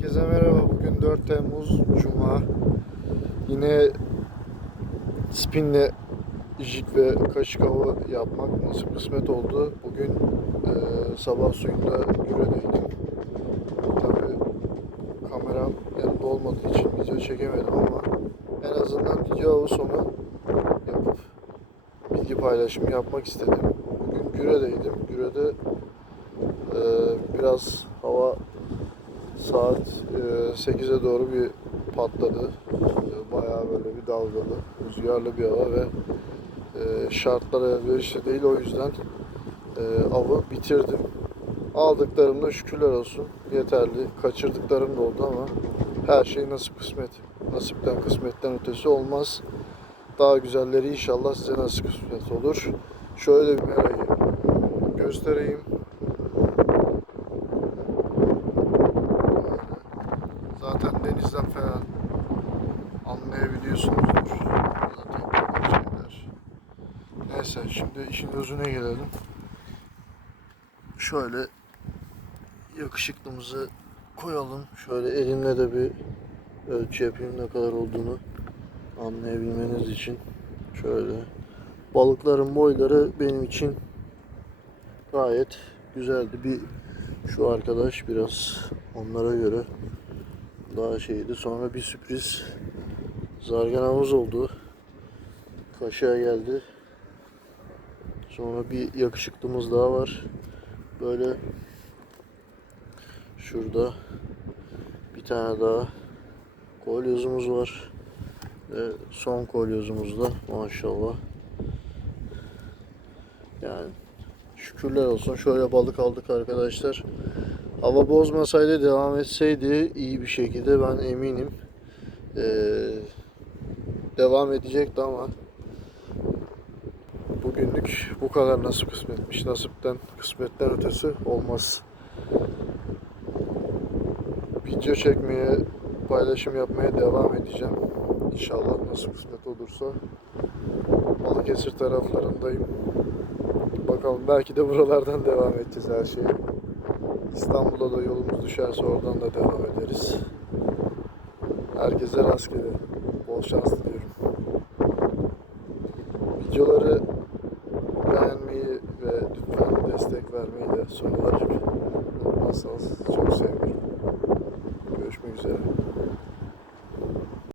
Herkese merhaba. Bugün 4 Temmuz Cuma. Yine spinle jig ve kaşık avı yapmak nasip kısmet oldu. Bugün e, sabah suyunda güredeydim. Tabi kameram yanımda olmadığı için video çekemedim ama en azından video avı sonu yapıp bilgi paylaşımı yapmak istedim. Bugün güredeydim. Gürede e, biraz hava saat e, 8'e doğru bir patladı. E, Bayağı böyle bir dalgalı, rüzgarlı bir hava ve e, şartlar elverişli değil. O yüzden e, avı bitirdim. Aldıklarımda şükürler olsun yeterli. Kaçırdıklarım da oldu ama her şey nasip kısmet. Nasipten kısmetten ötesi olmaz. Daha güzelleri inşallah size nasip kısmet olur. Şöyle bir merayı göstereyim. Denizden falan anlayabiliyorsunuzdur. Şeyler. Neyse şimdi işin özüne gelelim. Şöyle yakışıklımızı koyalım. Şöyle elimle de bir ölçü yapayım ne kadar olduğunu anlayabilmeniz için. Şöyle balıkların boyları benim için gayet güzeldi. Bir şu arkadaş biraz onlara göre daha şeydi. Sonra bir sürpriz zarganamız oldu. Kaşığa geldi. Sonra bir yakışıklımız daha var. Böyle şurada bir tane daha kolyozumuz var. Ve son kolyozumuz da maşallah. Yani şükürler olsun. Şöyle balık aldık arkadaşlar. Hava bozmasaydı devam etseydi iyi bir şekilde ben eminim ee, devam edecekti ama bugünlük bu kadar nasip kısmetmiş. Nasipten kısmetten ötesi olmaz. Video çekmeye, paylaşım yapmaya devam edeceğim. İnşallah nasip kısmet olursa. Balıkesir taraflarındayım. Bakalım belki de buralardan devam edeceğiz her şeye. İstanbul'a da yolumuz düşerse oradan da devam ederiz. Herkese rastgele bol şans diliyorum. Videoları beğenmeyi ve lütfen destek vermeyi de son olarak unutmazsanız çok sevinirim. Görüşmek üzere.